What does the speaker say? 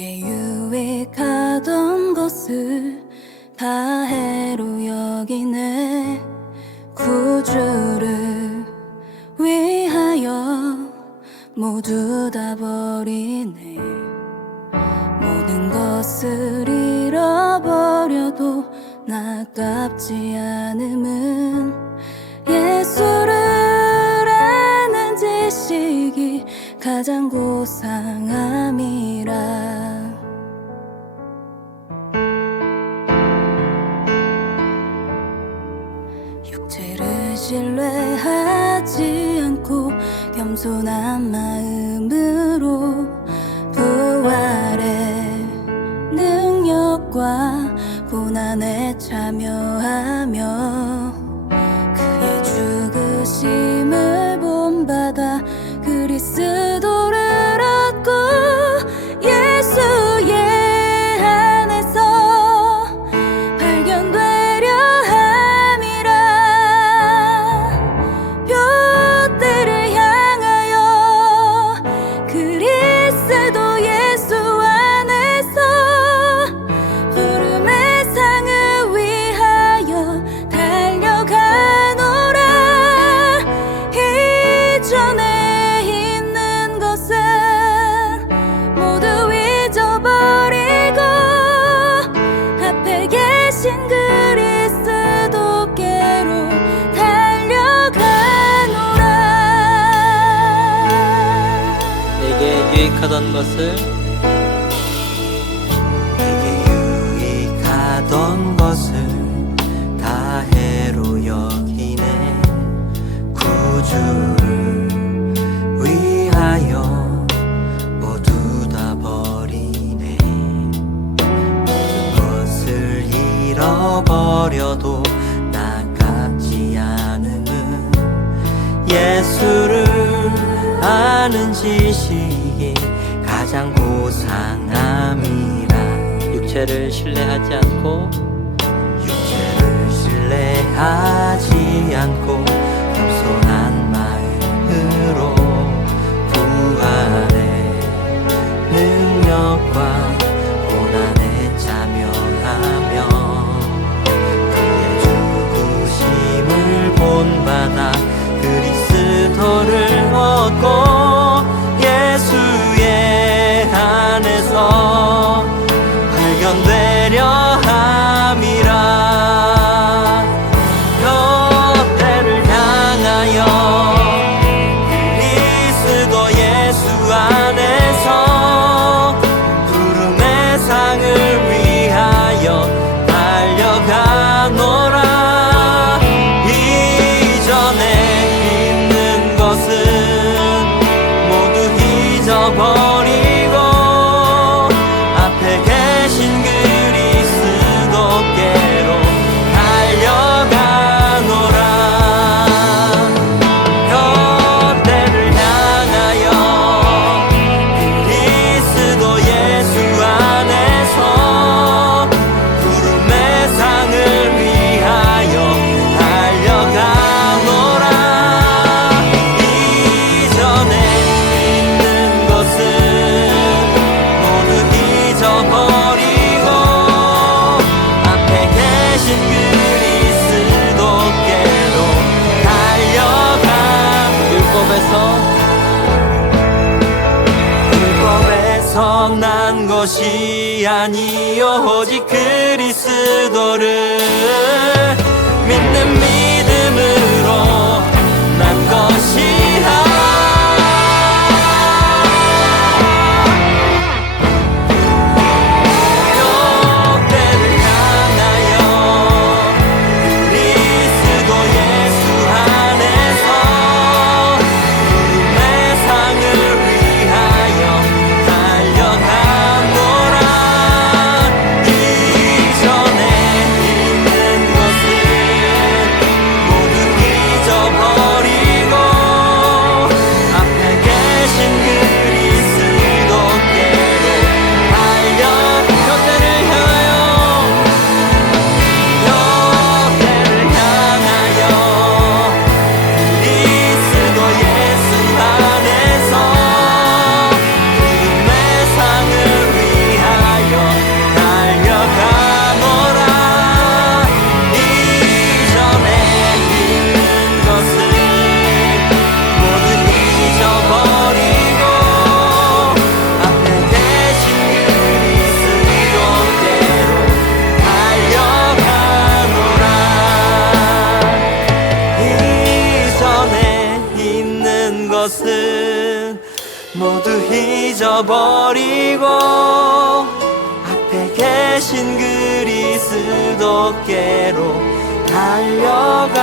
내게 유익하던 것을 다해로 여기네. 구주를 위하여 모두 다 버리네. 모든 것을 잃어버려도 나깝지 않음을 가장 고상함이라. 육체를 신뢰하지 않고 겸손한 마음으로 부활의 능력과 고난에 참여하며 유익하던 것을 내게 유익하던 것을 많은 지식이 가장 고상함이라. 육체를 신뢰하지 않고 육체를 신뢰하지 않고 all 율법에서 난 것이 아니요 오직 그리스도를 믿는 믿 잊어버리고 앞에 계신 그리스도께로 달려가노라